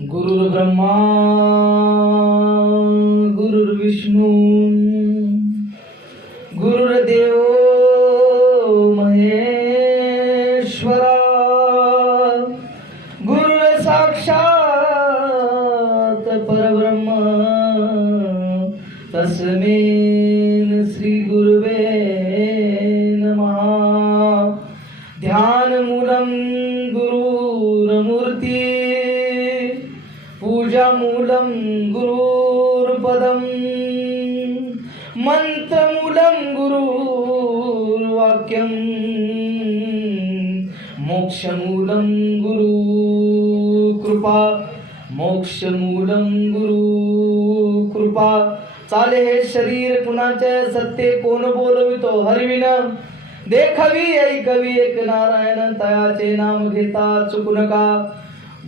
गुरुर्ब्रह्मा गुरुर्विष्णू गुरुर्देव महेश्वरा गुरुर साक्षात परब्रह्म तस्मै श्री गुरुवे नमः। ध्यानमूलं गुरुर्मूर्ति पूजामूलं गुरुर्पदं मंत्रमूलं गुरुर्वाक्यं मोक्षमूलं गुरुकृपा मोक्षमूलं गुरुकृपा। चाले हे शरीर कुणाचे सत्य कोण बोलवितो हरिविन देखवी ऐकवी एक नारायण तयाचे नाम घेता चुकू नका।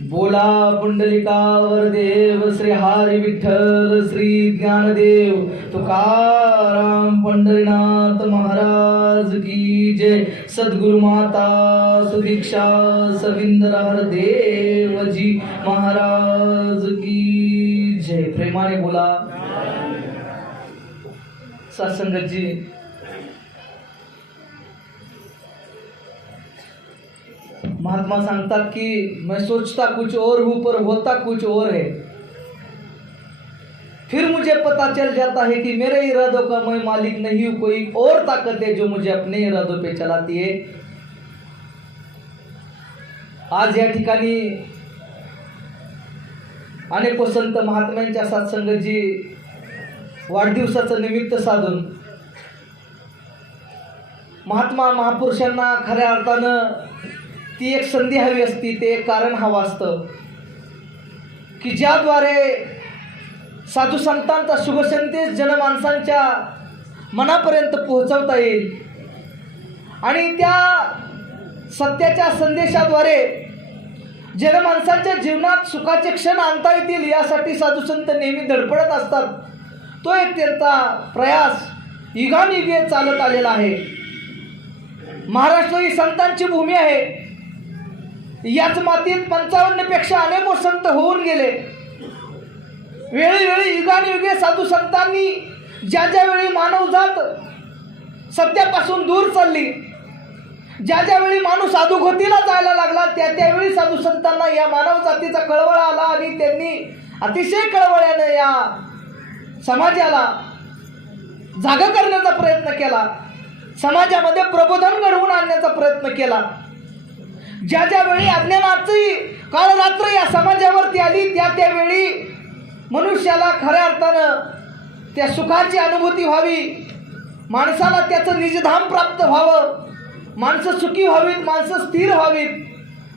बोला पुंडलिका वरदेव श्री हरी विठ्ठल श्री ज्ञानदेव तुकाराम पंढरीनाथ महाराज की जय। सद्गुरु माता सुदीक्षा सविंदर हरदेव जी महाराज की जय। प्रेमाने बोला सत्संगत जी। महात्मा सांगतात कि मैं सोचता कुछ और हूं पर होता कुछ और है। फिर मुझे पता चल जाता है कि मेरे इरादों का मैं मालिक नहीं हूं, कोई और ताकत है जो मुझे अपने इरादों पे चलाती है। आज या ठिकाणी अनेक संत महात्म्यांच्या सत्संगची वाढदिवसाचं निमित्त साधून महात्मा महापुरुषांना खऱ्या अर्थानं ती एक संधी हवी असती, ते एक कारण हवं असतं की ज्याद्वारे साधू संतांचा शुभ संदेश जनमानसांच्या मनापर्यंत पोहोचवता येईल आणि त्या सत्याच्या संदेशाद्वारे जनमानसांच्या जीवनात सुखाचे क्षण आणता येतील यासाठी साधू संत नेहमी धडपडत असतात। तो एक त्यांचा प्रयास युगानुयुगे चालत आलेला आहे। महाराष्ट्र ही संतांची भूमी आहे। याच मातीत 55 पेक्षा अनेक संत होऊन गेले। वेळोवेळी युगानुयुगे साधू संतांनी ज्या ज्या वेळी मानवजात सत्यापासून दूर चालली, ज्या ज्या वेळी माणूस अधोगतीला जायला लागला, त्यावेळी साधू संतांना या मानव जातीचा कळवळ आला आणि त्यांनी अतिशय कळवळ्याने या समाजाला जागा करण्याचा प्रयत्न केला, समाजामध्ये प्रबोधन घडवून आणण्याचा प्रयत्न केला। ज्या ज्या वेळी अज्ञानाची काळरात्र या समाजावरती आली, त्यावेळी मनुष्याला खऱ्या अर्थानं त्या सुखाची अनुभूती व्हावी, माणसाला त्याचं निजधाम प्राप्त व्हावं, माणसं सुखी व्हावीत, माणसं स्थिर व्हावीत,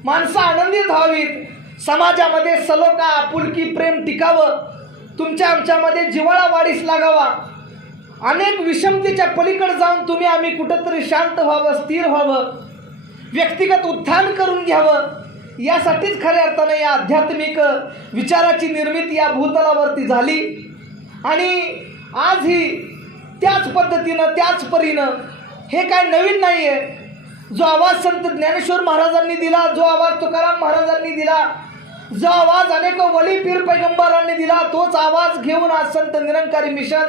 माणसं आनंदित व्हावीत, समाजामध्ये सलोखा आपुलकी प्रेम टिकावं, तुमच्या आमच्यामध्ये जिव्हाळा वाढीस लागावा, अनेक विषमतेच्या पलीकडे जाऊन तुम्ही आम्ही कुठंतरी शांत व्हावं, स्थिर व्हावं, व्यक्तिगत उत्थान करून घ्यावं, यासाठीच खऱ्या अर्थानं या आध्यात्मिक विचाराची निर्मिती या भूतलावरती झाली। आणि आज ही त्याच पद्धतीनं त्याच परीनं, हे काय नवीन नाही आहे। जो आवाज संत ज्ञानेश्वर महाराजांनी दिला, जो आवाज तुकाराम महाराजांनी दिला, जो आवाज अनेक वली पीर पैगंबरांनी दिला, तोच आवाज घेऊन आज संत निरंकारी मिशन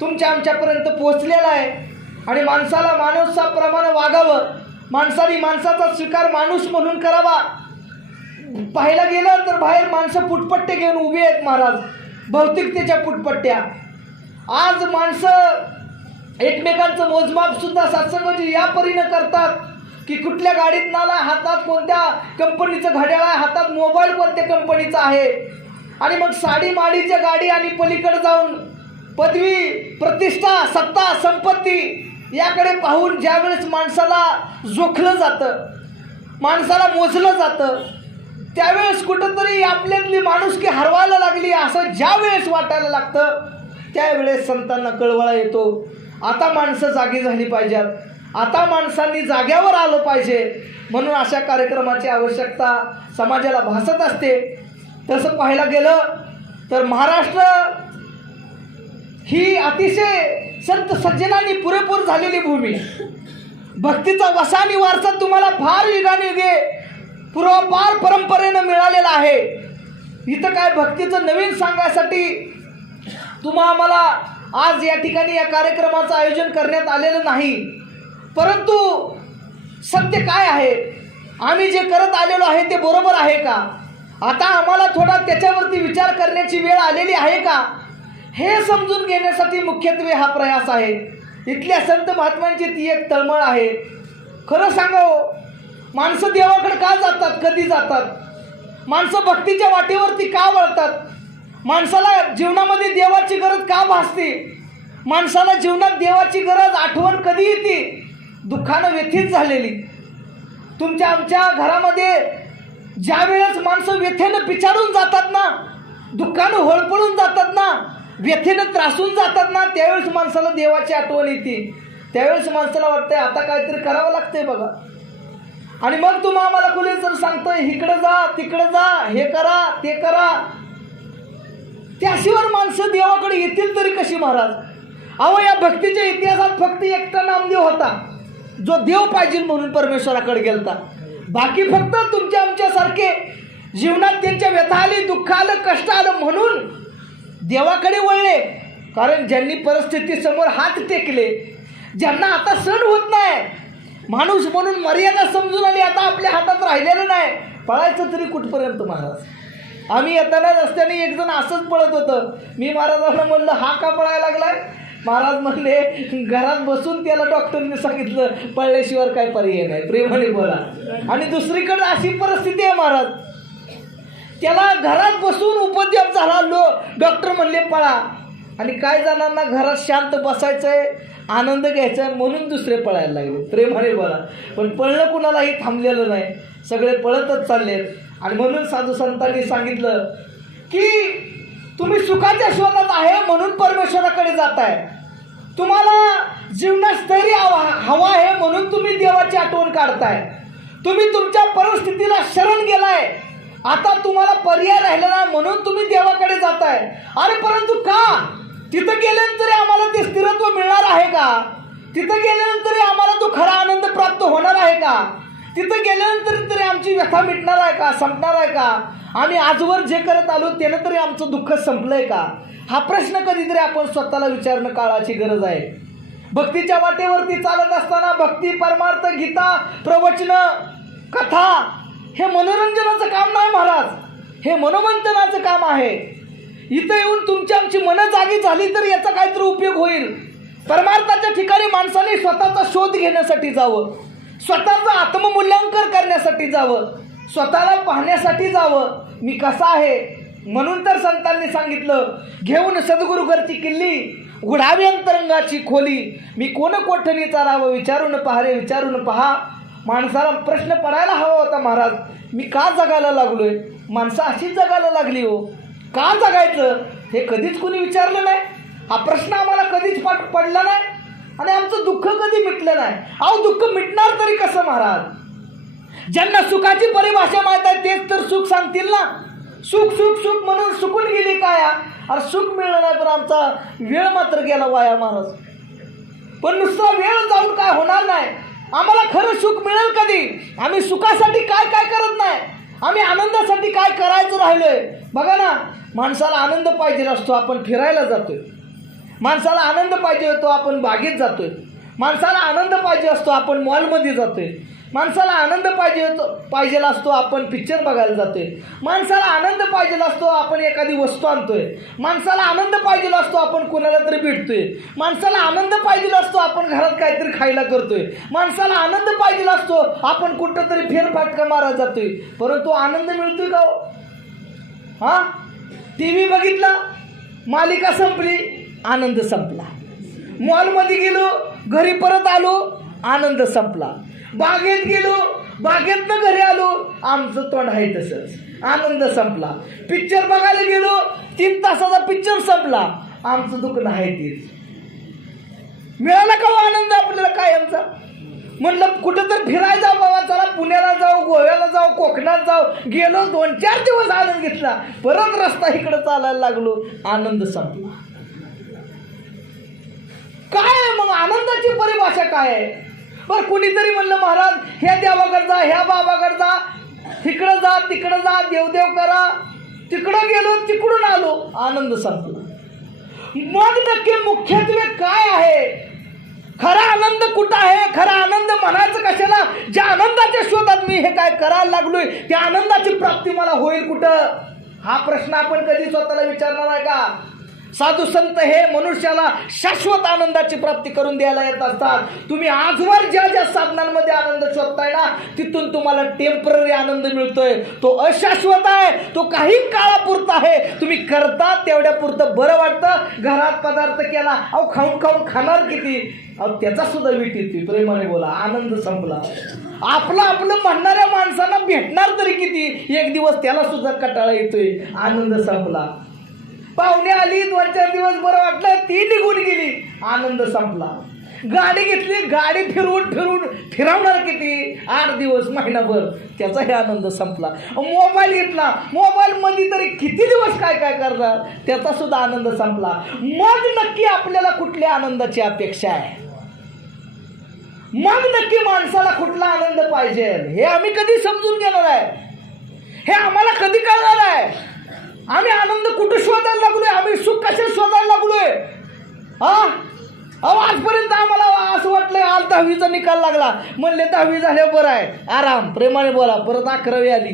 तुमच्या आमच्यापर्यंत पोहोचलेला आहे। आणि माणसाला माणसाप्रमाणे वागावं, माणसाने माणसाचा स्वीकार माणूस म्हणून करावा। पाहायला गेलं तर बाहेर माणसं पुटपट्टे घेऊन उभी आहेत महाराज, भौतिकतेच्या पुटपट्ट्या। आज माणसं एकमेकांचं मोजमाप सुद्धा सत्संगाची या परीनं करतात की कुठल्या गाडीत नाला, हातात कोणत्या कंपनीचं घड्याळ आहे, हातात मोबाईल कोणत्या कंपनीचा आहे, आणि मग साडी माडीच्या गाडी आणि पलीकडे जाऊन पदवी प्रतिष्ठा सत्ता संपत्ती याकडे पाहून ज्यावेळेस माणसाला जोखलं जातं, माणसाला मोजलं जातं, त्यावेळेस कुठंतरी आपल्यातली माणुसकी हरवायला लागली असं ज्या वेळेस वाटायला लागतं, त्यावेळेस संतांना कळवळा येतो, आता माणसं जागी झाली पाहिजेत, आता माणसांनी जाग्यावर आलं पाहिजे। म्हणून अशा कार्यक्रमाची आवश्यकता समाजाला भासत असते। तसं पाहायला गेलं तर महाराष्ट्र ही अतिशय संत सज्जनांनी पुरेपूर झालेली भूमी, भक्तीचा वसा आणि वारसा तुम्हाला फार युगानुयुगे पूर्वापार परंपरेनं मिळालेला आहे। इथं काय भक्तीचं नवीन सांगायसाठी आम्हाला आज या ठिकाणी या कार्यक्रमाचं आयोजन करण्यात आलेलं नाही, परंतु सत्य काय आहे, आम्ही जे करत आलेलो आहे ते बरोबर आहे का, आता आम्हाला थोडा त्याच्यावरती विचार करण्याची वेळ आलेली आहे का, हे समजून घेण्यासाठी मुख्यत्वे हा प्रयास आहे. इथल्या संत महात्म्यांची ती एक तळमळ आहे. खरं सांगावं, माणसं देवाकडे का जातात, कधी जातात, माणसं भक्तीच्या वाटेवरती का वळतात, माणसाला जीवनामध्ये देवाची गरज का भासते, माणसाला जीवनात देवाची गरज आठवण कधी येते, दुःखानं व्यथित झालेली. तुमच्या आमच्या घरामध्ये ज्या वेळेस माणसं व्यथेनं पिछाडून जातात ना, दुःखानं होळपळून जातात ना, व्यथेनं त्रासून जातात ना, त्यावेळेस माणसाला देवाची आठवण येते. त्यावेळेस माणसाला वाटतंय आता काहीतरी करावं लागतंय बघा. आणि मग तुम्ही आम्हाला कुणी जर सांगतोय इकडं जा तिकडं जा, हे करा ते करा, त्याशिवाय माणसं देवाकडे येतील तरी कशी महाराज. अहो, या भक्तीच्या इतिहासात फक्त एकटा नामदेव होता जो देव पाहिजे म्हणून परमेश्वराकडे गेलता. बाकी फक्त तुमच्या आमच्यासारखे जीवनात त्यांच्या व्यथा आली, दुःख आलं, कष्ट आलं म्हणून देवाकडे वळले. कारण ज्यांनी परिस्थिती समोर हात टेकले, ज्यांना आता सण होत नाही, माणूस म्हणून मर्यादा समजून आली, आता आपल्या हातात राहिलेलं नाही, पळायचं तरी कुठपर्यंत महाराज. आम्ही येताना रस्त्याने एक जण असंच पळत होतं. मी महाराजांना म्हणलं हा का पळायला लागलाय. महाराज म्हणले घरात बसून त्याला डॉक्टरने सांगितलं पळल्याशिवाय काय पर्याय नाही, प्रेमाने बोला. आणि दुसरीकडे अशी परिस्थिती आहे महाराज, त्याला घरात बसून उपद्व्याप झाला, डॉक्टर म्हणले पळा. आणि काय जणांना घरात शांत बसायचंय, आनंद घ्यायचा आहे म्हणून दुसरे पळायला लागले, प्रेमाने बोला. पण पळणं कुणालाही थांबलेलं नाही, सगळे पळतच चाललेत. आणि म्हणून साधू संतांनी सांगितलं की तुम्ही सुखाच्या शोधात आहे म्हणून परमेश्वराकडे जाताय, तुम्हाला जीवनात स्थैर्य हवा आहे म्हणून तुम्ही देवाची आठवण काढताय, तुम्ही तुमच्या परिस्थितीला शरण गेलाय, आता तुम्हाला पर्याय राहिला नाही म्हणून तुम्ही देवाकडे जाताय. अरे परंतु का, तिथं गेल्यानंतर आम्हाला ते स्थिरत्व मिळणार आहे का, तिथं गेल्यानंतर आम्हाला तो खरा आनंद प्राप्त होणार आहे का, तिथं गेल्यानंतर तरी आमची व्यथा मिटणार आहे का, संपणार आहे का, आम्ही आजवर जे करत आलो त्यानं तरी आमचं दुःख संपलंय का, हा प्रश्न कधीतरी आपण स्वतःला विचारणं काळाची गरज आहे. भक्तीच्या वाटेवरती चालत असताना भक्ती, परमार्थ, गीता, प्रवचन, कथा हे मनोरंजनाचं काम नाही महाराज, हे मनोमंथनाचं काम आहे. इथं येऊन तुमची आमची मनं जागी झाली तर याचा काहीतरी उपयोग होईल. परमार्थाच्या ठिकाणी माणसाने स्वतःचा शोध घेण्यासाठी जावं, स्वतःचं आत्ममूल्यांकन करण्यासाठी जावं, स्वतःला पाहण्यासाठी जावं, मी कसा आहे. म्हणून तर संतांनी सांगितलं, घेऊन सद्गुरु घरची किल्ली, उघडावी अंतरंगाची खोली, मी कोण कोठणी चारावं, विचारून पहा रे विचारून पहा. माणसाला प्रश्न पडायला हवा होता महाराज, मी का जगायला लागलोय, माणसं अशीच जगायला लागली हो, का जगायचं हे कधीच कोणी विचारलं नाही. हा प्रश्न आम्हाला कधीच पडला नाही आणि आमचं दुःख कधी मिटलं नाही. अहो, दुःख मिटणार तरी कसं महाराज, ज्यांना सुखाची परिभाषा माहीत आहे तेच तर सुख सांगतील ना. सुख सुख सुख म्हणून सुकून गेली काय, अरे सुख मिळलं नाही पण आमचा वेळ मात्र गेला वाया महाराज. पण नुसता वेळ जाऊन काय होणार नाही, आम्हाला खरं सुख मिळेल कधी, आम्ही सुखासाठी काय काय करत नाही, आम्ही आनंदासाठी काय करायचं राहिलोय. बघा ना, माणसाला आनंद पाहिजे असतो आपण फिरायला जातोय, माणसाला आनंद पाहिजे होतो आपण बागेत जातोय, माणसाला आनंद पाहिजे असतो आपण मॉलमध्ये जातोय, माणसाला आनंद पाहिजे असतो आपण पिक्चर बघायला जातोय, माणसाला आनंद पाहिजे असतो आपण एखादी वस्तू आणतोय, माणसाला आनंद पाहिजे असतो आपण कोणाला तरी भेटतोय, माणसाला आनंद पाहिजे असतो आपण घरात काहीतरी खायला करतोय, माणसाला आनंद पाहिजे असतो आपण कुठं तरी फेरफाटका मारायला जातोय. परंतु आनंद मिळतोय का हो? हा, टी व्ही बघितला, मालिका संपली, आनंद संपला. मॉलमध्ये गेलो, घरी परत आलो, आनंद संपला. बागेत गेलो, बागेतनं घरी आलो, आमचं तोंड आहे तसंच, आनंद संपला. पिक्चर बघायला गेलो, 3 तासाचा पिक्चर संपला, आमचं दुःख नाही तेच. मिळाला का आनंद आपल्याला कायमचा? म्हणलं कुठं तर फिरायला जाऊ बाबा, चला पुण्याला जाऊ, गोव्याला जाऊ, कोकणात जाऊ, गेलो, 2-4 दिवस आनंद घेतला, परत रस्ता इकडं चालायला लागलो, आनंद संपला. काय मग आनंदाची परिभाषा काय आहे? बरं, कुणीतरी म्हणलं महाराज ह्या देवाकडे जा, ह्या बाबाकडे जा, इकडं जा तिकडं जा, देवदेव करा, तिकडं गेलो, तिकडून आलो, आनंद संपला. मग नक्की मुख्यत्वे काय आहे? खरा आनंद कुठं आहे? खरा आनंद म्हणायचं कशाला? ज्या आनंदाच्या शोधात मी हे काय करायला लागलोय त्या आनंदाची प्राप्ती मला होईल कुठं? हा प्रश्न आपण कधी स्वतःला विचारणार आहे का? साधू संत हे मनुष्याला शाश्वत आनंदाची प्राप्ती करून द्यायला येत असतात. तुम्ही आजवर ज्या ज्या साधनांमध्ये आनंद शोधताय ना, तिथून तुम्हाला टेम्पररी आनंद मिळतोय. तो अशाश्वत आहे, तो काही काळापुरता आहे. तुम्ही करता तेवढ्या पुरतं बरं वाटतं. घरात पदार्थ केला, अहो खाऊन खाऊन खाणार किती? अहो त्याचा सुद्धा वीट येते. प्रेमाने बोला, आनंद संपला. आपलं म्हणणाऱ्या माणसांना भेटणार तरी किती? एक दिवस त्याला सुद्धा कंटाळा येतोय. आनंद संपला. पाहुणे आली, 2-4 दिवस बरं वाटलं, ती निघून गेली, आनंद संपला. गाडी घेतली, गाडी फिरवणार किती? 8 दिवस, महिनाभर, त्याचाही आनंद संपला. मोबाईल घेतला, मोबाईल मध्ये तरी किती दिवस काय काय करणार? त्याचा सुद्धा आनंद संपला. मग नक्की आपल्याला कुठल्या आनंदाची अपेक्षा आहे? मग नक्की माणसाला कुठला आनंद पाहिजे हे आम्ही कधी समजून घेणार आहे? हे आम्हाला कधी कळणार आहे? आम्ही आनंद कुठं शोधायला लागलोय? आम्ही सुख कशाला शोधायला लागलोय? आजपर्यंत आम्हाला असं वाटलं, आज 10वीचा निकाल लागला, म्हणले 10वी झाल्यावर बरं आहे, आराम. प्रेमाने बोला. परत 11वी आली,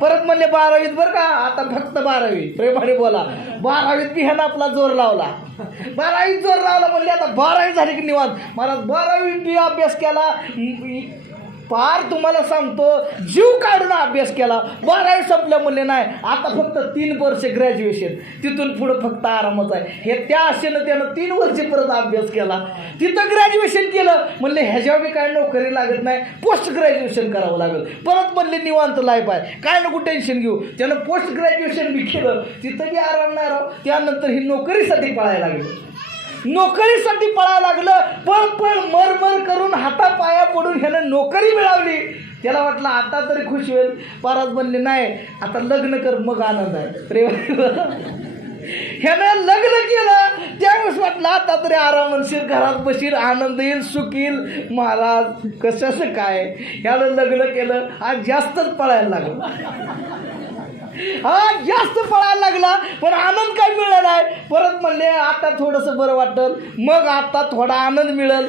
परत म्हणले 12वीत बरं का, आता फक्त 12वी. प्रेमाने बोला. 12वीत बी ह्यानं आपला जोर लावला, 12वीत जोर लावला, म्हणले आता 12वी झाली की निवांत. महाराज 12वीत बी अभ्यास केला, पार तुम्हाला सांगतो जीव काढून अभ्यास केला. 12वी संपल्या म्हणले नाही, आता फक्त 3 वर्ष ग्रॅज्युएशन, तिथून पुढं फक्त आरामच आहे. हे त्या आशेनं त्यानं 3 वर्ष परत अभ्यास केला, तिथं ग्रॅज्युएशन केलं. म्हणले ह्याच्यावर बी काय नोकरी लागत नाही, पोस्ट ग्रॅज्युएशन करावं लागेल. परत म्हणले निवांत लाईफ आहे, काय नको टेन्शन घेऊ. त्यानं पोस्ट ग्रॅज्युएशन बी केलं, तिथं बी आराम नाही राव. त्यानंतर ही नोकरीसाठी पळायला लागली, नोकरीसाठी पळायला लागलं. पळ मर करून हातापाया पडून ह्यानं नोकरी मिळवली. त्याला वाटलं आता तरी खुश होईल. महाराज म्हणले नाही, आता लग्न कर, मग आनंद आहे. ह्यानं लग्न केलं, त्यावेळेस वाटलं आता तरी आरामशीर घरात बशील, आनंद येईल, सुख येईल. महाराज कशाचं काय? ह्यानं लग्न केलं, आज जास्तच पळायला लागलं. जास्त पळायला लागला, पण आनंद काय मिळाला नाही. परत म्हणले आता थोडंसं बरं वाटेल, मग आता थोडा आनंद मिळेल.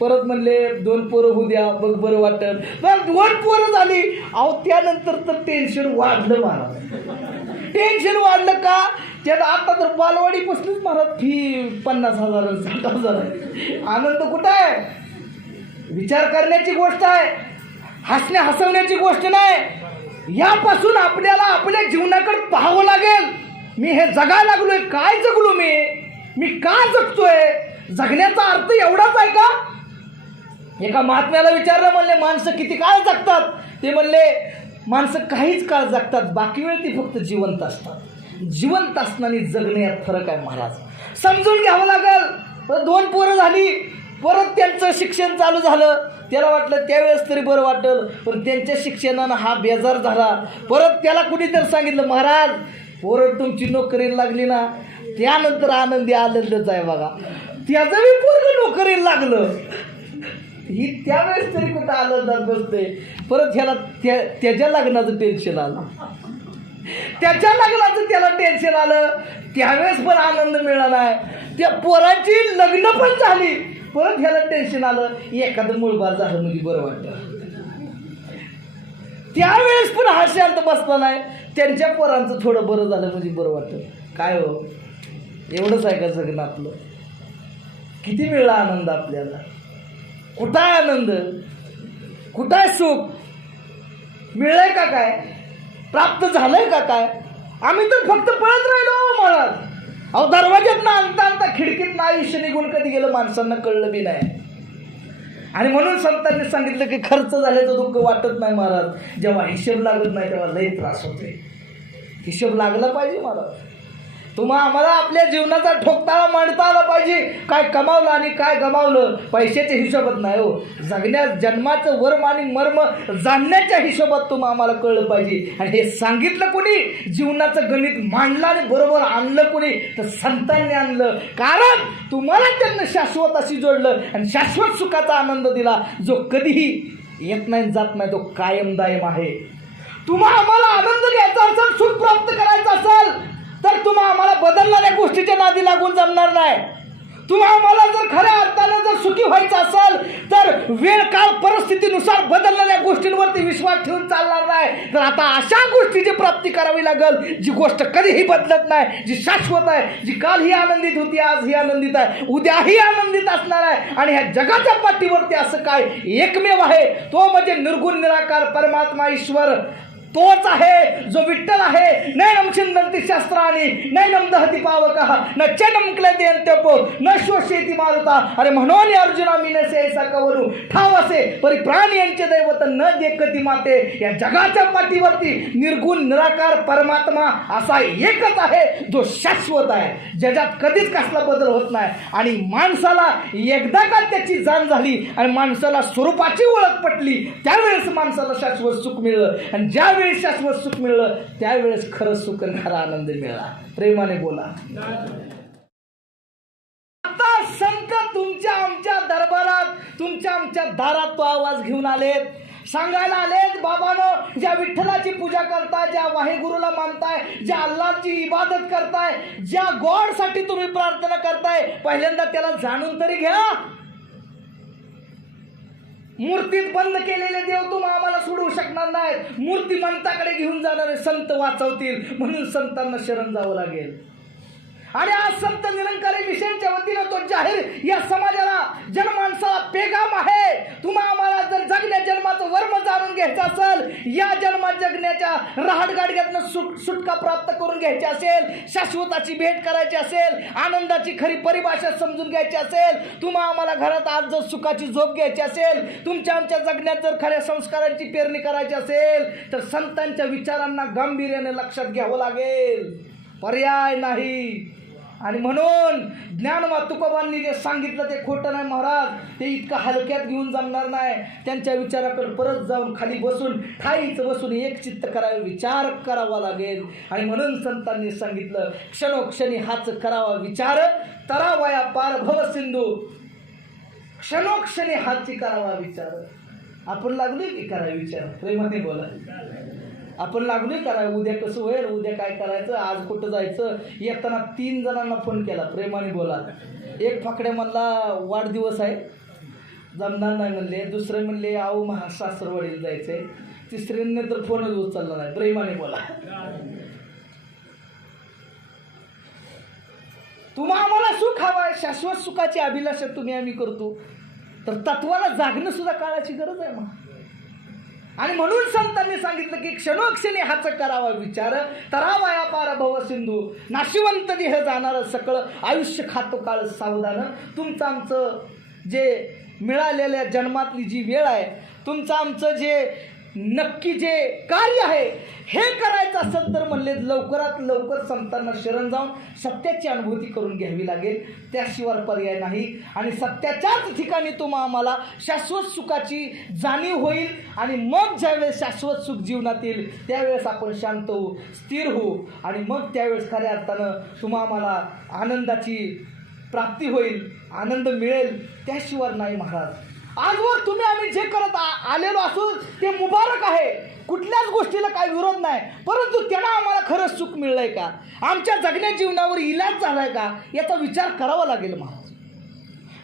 परत म्हणले 2 पोरं होऊ द्या, मग बरं वाटेल. पण 2 पोरं झाली. अहो त्यानंतर तर टेन्शन वाढलं महाराज. टेन्शन वाढलं का? त्याला आता तर बालवाडीपासूनच महाराज फी 50,000 60,000. आनंद कुठं आहे? विचार करण्याची गोष्ट आहे, हसवण्याची गोष्ट नाही. यापासून आपल्याला आपल्या जीवनाकडे पाहावं लागेल. मी हे जगायला लागलोय, काय जगलो मी का जगतोय? जगण्याचा अर्थ एवढाच आहे का? एका महात्म्याला विचारलं, म्हणले माणसं किती काळ जगतात? ते म्हणले माणसं काहीच काळ जगतात, बाकी वेळ ती फक्त जिवंत असतात. जिवंत असताना जगणे यात फरक आहे महाराज, समजून घ्यावं लागेल. 2 पोरं झाली, परत त्यांचं शिक्षण चालू झालं. त्याला वाटलं त्यावेळेस तरी बरं वाटेल, पण त्यांच्या शिक्षणानं हा बेजार झाला. परत त्याला कुणीतरी सांगितलं, महाराज पोरं तुमची नोकरीला लागली ना, त्यानंतर आनंदी आनंदच आहे बघा. त्याचं बी पोरगं नोकरीला लागलं, ही त्यावेळेस तरी कुठं आनंदात बसते. परत ह्याला त्याच्या लग्नाचं टेन्शन आलं, त्याच्या लग्नाचं त्याला टेन्शन आलं. त्यावेळेस पण आनंद मिळाला नाही. त्या पोराची लग्न पण झाली, परत ह्याला टेन्शन आलं. एखादं मूळबाळ झालं म्हणजे बरं वाटतं. त्यावेळेस पण हा शांत बसला नाही. त्यांच्या पोरांचं थोडं बरं झालं म्हणजे बरं वाटतं. काय हो, एवढंच आहे का जगणं आपलं? किती मिळाला आनंद आपल्याला? कुठं आहे आनंद? कुठं आहे सुख? मिळलंय का काय? प्राप्त झालंय का काय? आम्ही तर फक्त पळत राहिलो महाराज. अहो दरवाज्यात ना आणता खिडकीत आयुष्य निघून कधी गेलं माणसांना कळलं बी नाही. आणि म्हणून संतांनी सांगितलं की खर्च झाल्याचं दुःख वाटत नाही महाराज, जेव्हा हिशोब लागत नाही तेव्हा लई त्रास होते. हिशोब लागला पाहिजे महाराज. आम्हाला आपल्या जीवनाचा ठोकताळा मांडता आला पाहिजे. काय कमावलं आणि काय गमावलं पैशाच्या हिशोबात नाही हो, जन्माचं वर्म आणि मर्म जाणण्याच्या हिशोबात आम्हाला कळलं पाहिजे. आणि हे सांगितलं कोणी? जीवनाचं गणित मांडलं आणि बरोबर आणलं कोणी? तर संतांनी आणलं. कारण तुम्हाला त्यांना शाश्वत अशी जोडलं आणि शाश्वत सुखाचा आनंद दिला, जो कधीही येत नाही जात नाही, तो कायम दायम आहे. आम्हाला आनंद घ्यायचा असेल, सुख प्राप्त करायचं असेल नादी लागून जमणार नाही. तुम्हा आम्हाला जर खऱ्या अर्थानं जर सुखी व्हायचं असेल तर वेळ काळ परिस्थितीनुसार बदललेल्या गोष्टींवरती विश्वास ठेवून चालणार नाही. तर आता अशा गोष्टीची प्राप्ती करावी लागेल जी गोष्ट कधीही बदलत नाही, जी शाश्वत आहे, जी काल ही आनंदित होती, आज ही आनंदित आहे, उद्याही आनंदित असणार आहे. आणि ह्या जगाच्या पाठीवरती असं काय एकमेव आहे, तो म्हणजे निर्गुण निराकार परमात्मा ईश्वर. तोच आहे जो विठ्ठल आहे. नैनम छिंदन्ति शस्त्राणि नैनम दहति पावकः न चैनम क्लेदयन्ति अंत्यपो न शोषयति मारुता. अरे म्हणून अर्जुना मीनसे ऐसा कवरू ठावसे परिप्राणी यांचे दैवत न देखती माते. या जगाच्या पाठीवरती निर्गुण निराकार परमात्मा असा एकच आहे जो शाश्वत आहे, जगात कधीच कसला बदल होत नाही. आणि माणसाला एकदा का त्याची जाण झाली आणि माणसाला स्वरूपाची ओळख पटली त्यावेळेस माणसाला शाश्वत सुख मिळलं. आणि ज्यावेळेस शाश्वत सुख मिळलं त्यावेळेस खरं सुख आणि खरा आनंद मिळाला. प्रेमाने बोला. आता संत तुमच्या आमच्या दरबारात, तुमच्या आमच्या दारात तो आवाज घेऊन आलेत, सांगायला आलेत, बाबांनो ज्या विठ्ठलाची पूजा करताय, ज्या वाहेगुरुला मानताय, ज्या अल्लाहची इबादत करताय, ज्या गॉडसाठी तुम्ही प्रार्थना करताय, पहिल्यांदा त्याला जाणून तरी घ्या. मूर्तीत बंद केलेले देव तुम्ही आम्हाला सोडवू शकणार नाहीत. मूर्तिमंताकडे घेऊन जाणारे संत वाचवतील, म्हणून संतांना शरण जावं लागेल. आणि आज संत निरंकारी मिशनच्या वतीनं तो जाहीर या समाजाला जनमानसाला पेगाम आहे. तुम्हा आम्हाला जर जगण्या जन्माचं वर्म जाणून घ्यायचं असेल, या जन्मात जगण्याच्या रहाटगाडग्यातनं सुटका प्राप्त करून घ्यायची असेल, शाश्वताची भेट करायची असेल, आनंदाची खरी परिभाषा समजून घ्यायची असेल, तुम्हा आम्हाला घरात आज जर सुखाची झोप घ्यायची असेल, तुमच्या आमच्या जगण्यात जर खऱ्या संस्कारांची पेरणी करायची असेल, तर संतांच्या विचारांना गांभीर्याने लक्षात घ्यावं लागेल, पर्याय नाही. आणि म्हणून ज्ञानवा तुकोबांनी जे सांगितलं ते खोटं नाही महाराज, ते इतकं हलक्यात घेऊन जमणार नाही. त्यांच्या विचाराकडे परत जाऊन खाली बसून ठाईच बसून एक चित्त करावे, विचार करावा लागेल. आणि म्हणून संतांनी सांगितलं, क्षणोक्षणी हाच करावा विचार, तरावया पार भव सिंधू. क्षणोक्षणी हाची करावा विचार. आपण लागलोय की करावा विचार? प्रेमाने बोला. आपण लागलोय कराय, उद्या कसं होईल, उद्या काय करायचं, आज कुठं जायचं. येताना 3 जणांना फोन केला. प्रेमाने बोला. एक फाकड्या म्हणला वाढदिवस आहे, जमणार नाही म्हणले. दुसरे म्हणले आहो सासरवाडीला जायचंय. तिसऱ्यांनी तर फोनच उचलला नाही. प्रेमाने बोला. तुम्हा आम्हाला सुख हवंय, शाश्वत सुखाची अभिलाषा तुम्ही आम्ही करतो, तर तत्वाला जागणं सुद्धा काळाची गरज आहे मग. आणि म्हणून संतांनी सांगितलं की क्षणोक्षणी हाच करावा विचार, तरावया पार भव सिंधू. नाशिवंत देह जाणार सकळ, आयुष्य खातो काळ सावधान. तुमचं आमचं जे मिळालेल्या जन्मातली जी वेळ आहे, तुमचं आमचं जे नक्की जे कार्य आहे हे करायचं असेल तर म्हणले लवकरात लवकर संतांना शरण जाऊन सत्याची अनुभूती करून घ्यावी लागेल, त्याशिवाय पर्याय नाही. आणि सत्याच्याच ठिकाणी तुम्हा आम्हाला शाश्वत सुखाची जाणीव होईल. आणि मग ज्यावेळेस शाश्वत सुख जीवनात येईल त्यावेळेस आपण शांत होऊ, स्थिर होऊ, आणि मग त्यावेळेस खऱ्या अर्थानं तुम्हा आम्हाला आनंदाची प्राप्ती होईल, आनंद मिळेल, त्याशिवाय नाही महाराज. आजवर तुम्ही आम्ही जे करत आलेलो असू ते मुबारक आहे, कुठल्याच गोष्टीला काही विरोध नाही. परंतु त्यांना आम्हाला खरंच सुख मिळलंय का, आमच्या जगण्या जीवनावर इलाज झालाय का, याचा विचार करावा लागेल महाराज.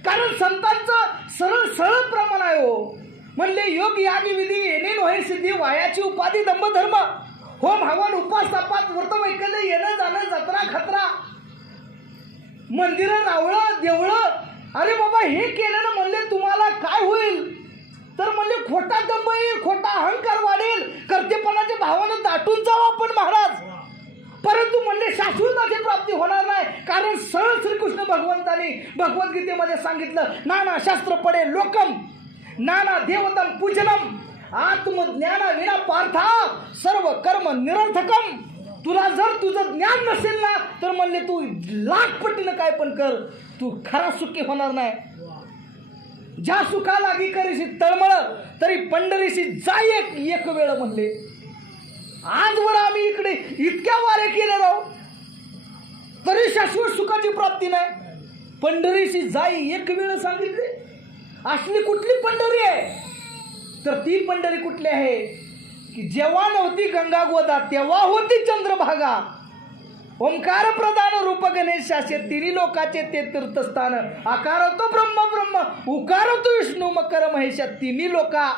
कारण संतांचं सरळ सरळ प्रमाण आहे हो. म्हणले योग यागी विधी येणे नोहे सिद्धी, वायाची उपाधी दंभधर्म, होम हवन उपास तपात व्रत वैकल्य, येणं जाणं जत्रा खतरा, मंदिरं रावळं देवळं. अरे बाबा हे केल्यानं म्हणले तुम्हाला काय होईल, तर म्हणले खोटा दंभ येईल, खोटा अहंकार वाढेल, कर्तेपणाच्या भावानं दाटून जावं आपण महाराज. परंतु म्हणले शाश्वताची प्राप्ती होणार नाही. कारण सरळ श्रीकृष्ण भगवंतांनी भगवद्गीतेमध्ये सांगितलं, नाना शास्त्र पडे लोकम नाना देवतम पूजनम, आत्मज्ञाना विना पार्था सर्व कर्म निरर्थकम. तुला जर तुझं ज्ञान नसेल ना तर म्हणले तू लाख पटीनं काय पण कर, तू खरा सुखी होणार नाही. ज्या सुखा लागी करीशी तळमळ तरी पंढरीशी जाय एक वेळ म्हणले. आजवर आम्ही इकडे इतक्या वारे केले राहू तरी शाश्वत सुखाची प्राप्ती नाही. पंढरीशी जाय एक वेळ सांगितले. असली कुठली पंढरी आहे, तर ती पंढरी कुठली आहे की जेव्हा नव्हती गंगा गोदा तेव्हा होती चंद्रभागा. ओंकार प्रधान रूप गणेशाचे तिन्ही लोकाचे ते तीर्थस्थान आकारतो ब्रह्म ब्रह्म उकारतो विष्णू मकर महेशा तिन्ही लोका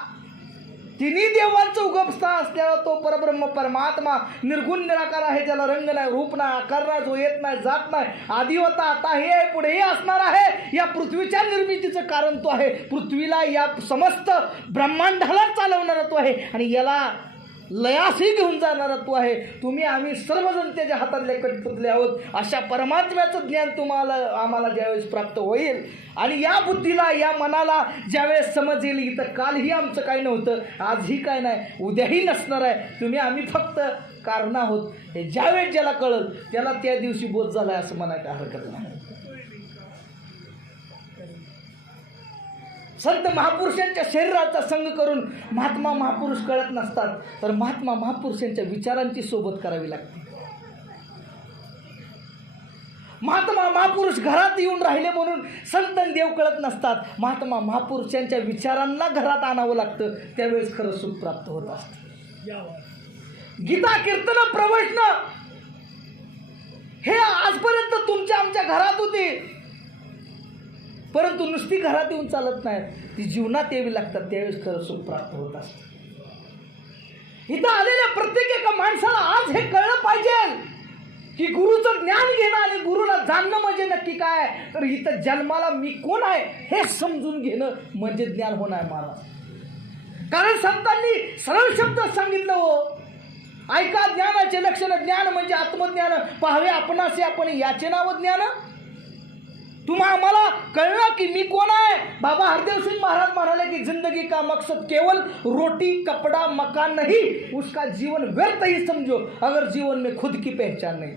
तिन्ही देवांचं उगमस्थान असलेला तो परब्रह्म परमात्मा निर्गुण निराकार आहे, ज्याला रंग नाही, रूप नाही, आकार नाही, जो येत नाही, जात नाही, आधी होता, आता हे आहे, पुढेही असणार आहे. या पृथ्वीच्या निर्मितीचं कारण तो आहे. पृथ्वीला या समस्त ब्रह्मांडाला चालवणारा तो आहे आणि याला लयासही घेऊन जाणारा तो आहे. तुम्ही आम्ही सर्वजण त्याच्या हातातले कठपुतले आहोत. अशा परमात्म्याचं ज्ञान आम्हाला ज्यावेळेस प्राप्त होईल आणि या बुद्धीला या मनाला ज्यावेळेस समजेल इथं कालही आमचं काही नव्हतं, आजही काय नाही, उद्याही नसणार आहे, तुम्ही आम्ही फक्त कारण आहोत, हे ज्यावेळेस ज्याला कळलं त्याला त्या दिवशी बोध झाला आहे असं म्हणायला हरकत नाही. संत महापुरुषांच्या शरीराचा संग करून महात्मा महापुरुष कळत नसतात, तर महात्मा महापुरुषांच्या विचारांची सोबत करावी लागते. महात्मा महापुरुष घरात येऊन राहिले म्हणून संत देव कळत नसतात. महात्मा महापुरुषांच्या विचारांना घरात आणावं लागतं, त्यावेळेस खरं सुख प्राप्त होत असतं. गीता कीर्तन प्रवचन हे आजपर्यंत तुमच्या आमच्या घरात होते, परंतु नुसती घरात येऊन चालत नाहीत, ती जीवनात यावी लागतात, त्यावेळेस खरं सुख प्राप्त होत असतं. इथं आलेल्या प्रत्येक एका माणसाला आज हे कळलं पाहिजे की गुरुचं ज्ञान घेणं आणि गुरुला जाणणं म्हणजे नक्की काय, तर इथं जन्माला मी कोण आहे हे समजून घेणं म्हणजे ज्ञान होणं आहे मला. कारण संतांनी सरळ शब्द सांगितलं हो, ऐका ज्ञानाचे लक्षण, ज्ञान म्हणजे आत्मज्ञान, पाहावे आपणासे आपण याचे नाव ज्ञान. तुम्हा आम्हाला कळलं की मी कोण आहे. बाबा हरदेव सिंग महाराज म्हणाले की जिंदगी का मकसद केवल रोटी कपड़ा मकान नहीं, उसका जीवन व्यर्थ ही समझो अगर जीवन में खुद की पहचान नहीं.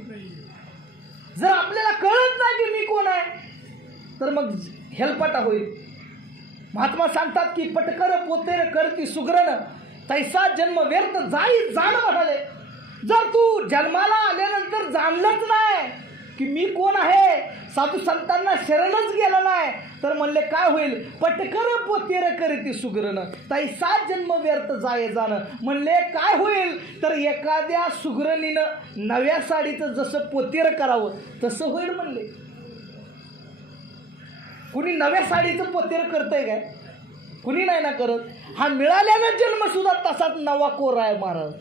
जर आपल्याला कळत नाही की मी कोण आहे तर मग हेलपाटा होईल. महात्मा सांगतात की पटकर पोतेर करती सुगरण तैसा जन्म व्यर्थ जाई जाण म्हणाले. जर तू जन्माला आल्यानंतर जाणलंच नाही की मी कोण आहे, साधू संतांना शरणच गेला नाही, तर म्हणले काय होईल, पटकर पोतेर करीती सुगरण तैसा जन्म व्यर्थ जाय जाणं. म्हणले काय होईल, तर एखाद्या सुगरणीनं नव्या साडीचं जसं पोतेर करावं तसं होईल म्हणले. कुणी नव्या साडीचं पोतेर करतंय काय, कुणी नाही ना करत. हा मिळाल्यानं जन्म सुद्धा तसाच नवा कोरा आहे महाराज.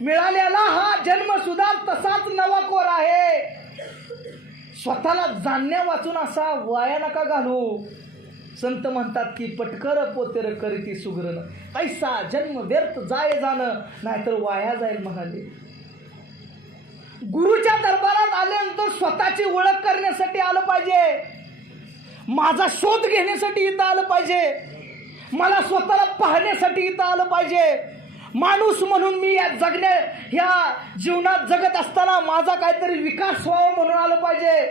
मिळालेला हा जन्म सुद्धा तसाच नवा कोर आहे. स्वतःला जाणण्या वाचून असा वाया नका घालू. संत म्हणतात की पटकर पोतेर करीती सुगरण ऐसा जन्म व्यर्थ जाय जाणं, नाहीतर वाया जाईल म्हणाले. गुरुच्या दरबारात आल्यानंतर स्वतःची ओळख करण्यासाठी आलं पाहिजे, माझा शोध घेण्यासाठी इथं आलं पाहिजे, मला स्वतःला पाहण्यासाठी इथं आलं पाहिजे. माणूस म्हणून मी ह्या जीवनात जगत असताना माझा काहीतरी विकास व्हावा म्हणून आलं पाहिजे.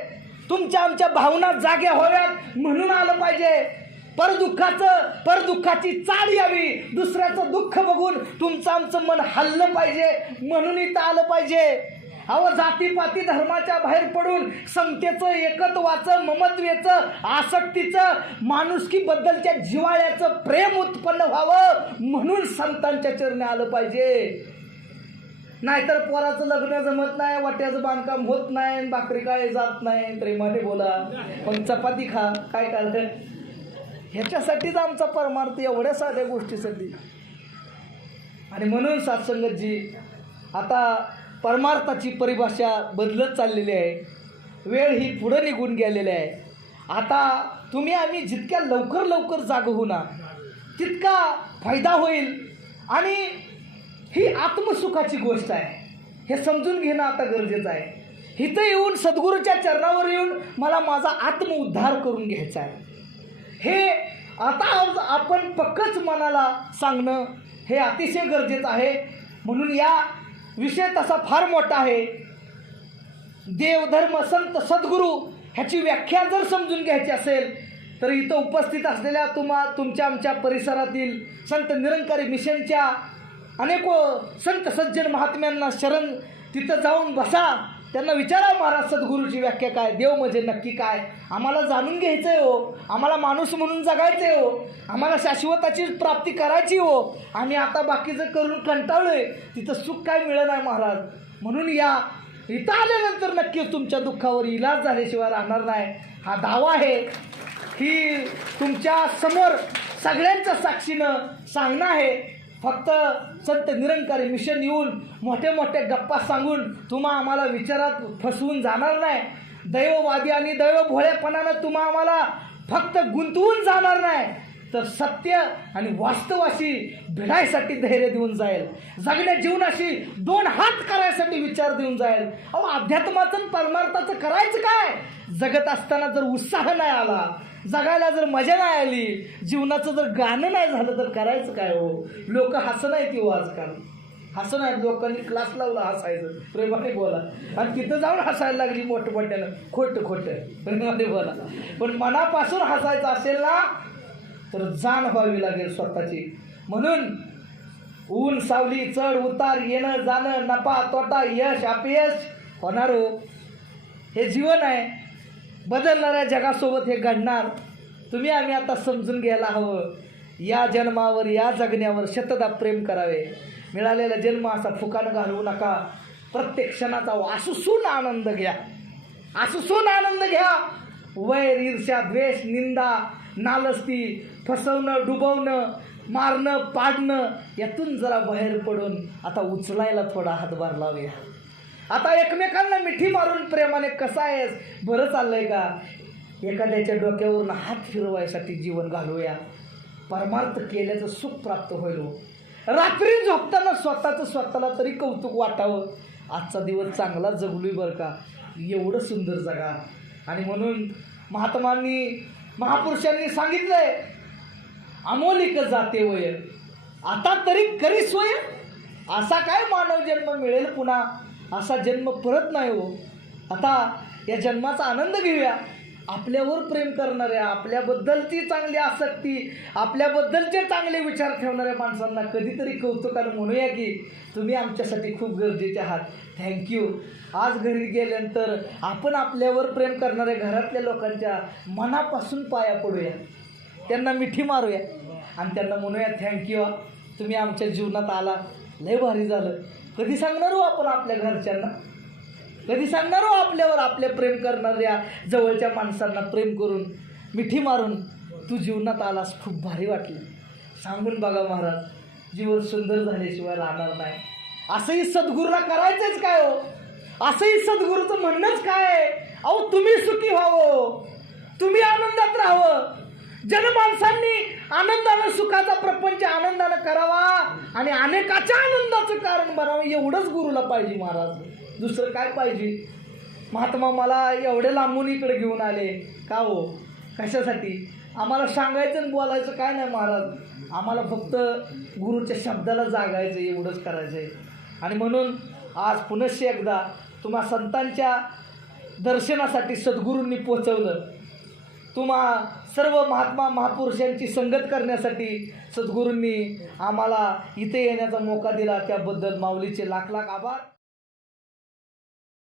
तुमच्या आमच्या भावना जाग्या व्हाव्यात म्हणून आलं पाहिजे. परदुःखाची चाळ यावी, दुसऱ्याचं दुःख बघून तुमचं आमचं मन हललं पाहिजे म्हणून इथं आलं पाहिजे. अहो जातीपाती धर्माच्या बाहेर पडून समतेचं, एकत्वाचं, ममत्वेचं, आसक्तीचं, माणुसकीबद्दलच्या जिव्हाळ्याचं प्रेम उत्पन्न व्हावं म्हणून संतांच्या चरणी आलं पाहिजे. नाहीतर पोराचं लग्न जमत नाही, वाट्याचं बांधकाम होत नाही, भाकरी काय जात नाही, प्रेमाने बोला पण चपाती खा, काय काढलं. ह्याच्यासाठीच आमचा परमार्थ, एवढ्या साध्या गोष्टीसाठी. आणि म्हणून सत्संगतजी आता परमार्थाची परिभाषा बदलत चाललेली आहे. वेळ ही पुढं निघून गेलेली आहे. आता तुम्ही आम्ही जितक्या लवकर जाग होऊ ना तितका फायदा होईल. आणि ही आत्मसुखाची गोष्ट आहे, हे समजून घेणं आता गरजेचं आहे. इथं येऊन सद्गुरूच्या चरणावर येऊन मला माझा आत्मउद्धार करून घ्यायचा आहे, हे आता आपण पक्कच मनाला सांगणं हे अतिशय गरजेचं आहे. म्हणून या विषय तसा फार मोठा आहे. देवधर्म संत सद्गुरू ह्याची व्याख्या जर समजून घ्यायची असेल तर इथं उपस्थित असलेल्या तुमच्या आमच्या परिसरातील संत निरंकारी मिशनच्या अनेको संत सज्जन महात्म्यांना शरण तिथं जाऊन बसा, त्यांना विचारा महाराज सद्गुरूची व्याख्या काय, देव म्हणजे नक्की काय. आम्हाला जाणून घ्यायचं आहे हो, आम्हाला माणूस म्हणून जगायचं आहे हो, आम्हाला शाश्वताची प्राप्ती करायची हो. आम्ही आता बाकीचं करून कंटाळलोय, तिथं सुख काय मिळत नाही महाराज. म्हणून या इथं आल्यानंतर नक्कीच तुमच्या दुःखावर इलाज झाल्याशिवाय राहणार नाही हा दावा आहे ही तुमच्या समोर सगळ्यांच्या साक्षीनं सांगणं आहे. फक्त संत निरंकारी मिशन येऊन मोठे मोठे गप्पा सांगून आम्हाला विचारात फसवून जाणार नाही. दैववादी आणि दैव भोळेपणानं आम्हाला फक्त गुंतवून जाणार नाही, तर सत्य आणि वास्तवाशी भिडायसाठी धैर्य देऊन जाईल. जगण्या जीवनाशी दोन हात करायसाठी विचार देऊन जाईल. अहो, अध्यात्माचं आणि परमार्थाचं करायचं काय? जगत असताना जर उत्साह नाही आला, जगायला जर मजा नाही आली, जीवनाचं जर गाणं नाही झालं तर करायचं काय हो? लोक हसं नाही की हो आजकाल हसं नाही. लोकांनी क्लास लावला हसायचं, प्रेमाने बोला, आणि तिथं जाऊन हसायला लागली मोठमोठ्यानं खोटं प्रेमाने बोला. पण मनापासून हसायचं असेल ना तर जाण व्हावी लागेल स्वतःची. म्हणून ऊन सावली चढ उतार येणं जाणं नफा तोटा यश अपयश होणार हो. हे जीवन आहे, बदलणाऱ्या जगासोबत हे घडणार. तुम्ही आम्ही आता समजून घ्यायला हवं. या जन्मावर या जगण्यावर शतदा प्रेम करावे. मिळालेला जन्म असा फुकानं घालवू नका. प्रत्येक क्षणाचा आसुसून आनंद घ्या, आसुसून आनंद घ्या. वैर ईर्ष्या द्वेष निंदा नालस्ती फसवणं डुबवणं मारणं पाडणं यातून जरा बाहेर पडून आता उचलायला थोडा हातभार लावूया. आता एकमेकांना मिठी मारून प्रेमाने कसा आहेस बरं चाललंय का एखाद्याच्या डोक्यावरून हात फिरवायसाठी जीवन घालूया. परमार्थ केल्याचं सुख प्राप्त होईल. रात्री झोपताना स्वतःला तरी कौतुक वाटावं, आजचा दिवस चांगला जगलोय बरं का, एवढं सुंदर जगा. आणि म्हणून महात्मांनी महापुरुषांनी सांगितलंय अमोलिक जाते वय आता तरी करी सोय. असा काय मानव जन्म मिळेल पुन्हा, असा जन्म परत नाही हो. आता या जन्माचा आनंद घेऊया. आपल्यावर प्रेम करणाऱ्या, आपल्याबद्दलची चांगली आसक्ती, आपल्याबद्दलचे चांगले विचार ठेवणाऱ्या माणसांना कधीतरी कौतुकानं म्हणूया की तुम्ही आमच्यासाठी खूप गरजेचे आहात, थँक्यू. आज घरी गेल्यानंतर आपण आपल्यावर प्रेम करणाऱ्या घरातल्या लोकांच्या मनापासून पाया पडूया, त्यांना मिठी मारूया आणि त्यांना म्हणूया थँक्यू, तुम्ही आमच्या जीवनात आला, लय भारी झालं. कधी सांगणार हो आपण आपल्या घरच्यांना, कधी सांगणार हो आपल्यावर आपले प्रेम करणाऱ्या जवळच्या माणसांना प्रेम करून मिठी मारून तू जीवनात आलास खूप भारी वाटलं. सांगून बघा महाराज, जीवन सुंदर झाल्याशिवाय राहणार नाही. असंही सद्गुरूला करायचंच काय हो, असंही सद्गुरूचं म्हणणंच काय. अहो तुम्ही सुखी व्हावं, तुम्ही आनंदात राहावं. जनमानसांनी आनंदानं सुखाचा प्रपंच आनंदानं करावा आणि अनेकाच्या आनंदाचं कारण बनावं, एवढंच गुरुला पाहिजे महाराज, दुसरं काय पाहिजे. महात्मा मला एवढे लांबून इकडे घेऊन आले का हो, कशासाठी? आम्हाला सांगायचं आणि बोलायचं काय नाही महाराज, आम्हाला फक्त गुरुच्या शब्दाला जागायचं, एवढंच करायचं आहे. आणि म्हणून आज पुनश्च एकदा तुम्हा संतांच्या दर्शनासाठी सद्गुरूंनी पोचवलं. तुम्हा सर्व महात्मा महापुरुषांची संगत करण्यासाठी सद्गुरूंनी आम्हाला इथे येण्याचा मोका दिला, त्याबद्दल माऊलीचे लाख लाख आभार.